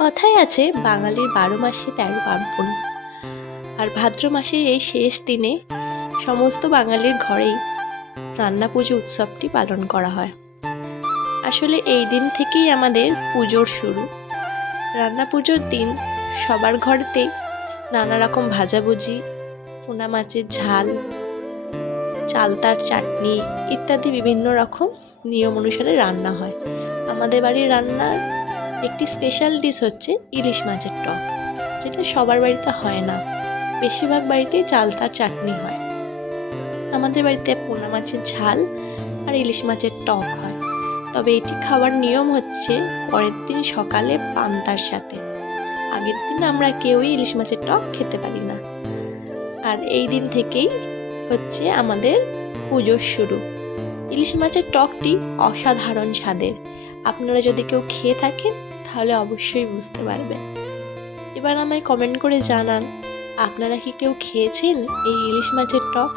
কথাই আছে, বাঙালির বারো মাসে তেরো পার্বণ। আর ভাদ্র মাসের এই শেষ দিনে সমস্ত বাঙালির ঘরেই রান্না পুজো উৎসবটি পালন করা হয়। আসলে এই দিন থেকেই আমাদের পুজোর শুরু। রান্না পুজোর দিন সবার ঘরেতেই নানা রকম ভাজাভুজি, পোনা মাছের ঝাল চালতার চাটনি ইত্যাদি বিভিন্ন রকম নিয়ম অনুসারে রান্না হয়। আমাদের বাড়ির রান্নার একটি স্পেশাল ডিশ হচ্ছে ইলিশ মাছের টক, যেটা সবার বাড়িতে হয় না। বেশিরভাগ বাড়িতেই চালতার চাটনি হয়। আমাদের বাড়িতে পোনা মাছের ঝাল আর ইলিশ মাছের টক হয়। তবে এটি খাওয়ার নিয়ম হচ্ছে পরের দিন সকালে পান্তার সাথে। আগের দিন আমরা কেউই ইলিশ মাছের টক খেতে পারি না। আর এই দিন থেকেই হচ্ছে আমাদের পুজোর শুরু। ইলিশ মাছের টকটি অসাধারণ স্বাদের। আপনারা যদি কেউ খেয়ে থাকেন তাহলে অবশ্যই বুঝতে পারবেন। এবার আমায় কমেন্ট করে জানান, আপনারা কি কেউ খেয়েছেন এই ইলিশ মাছের টক?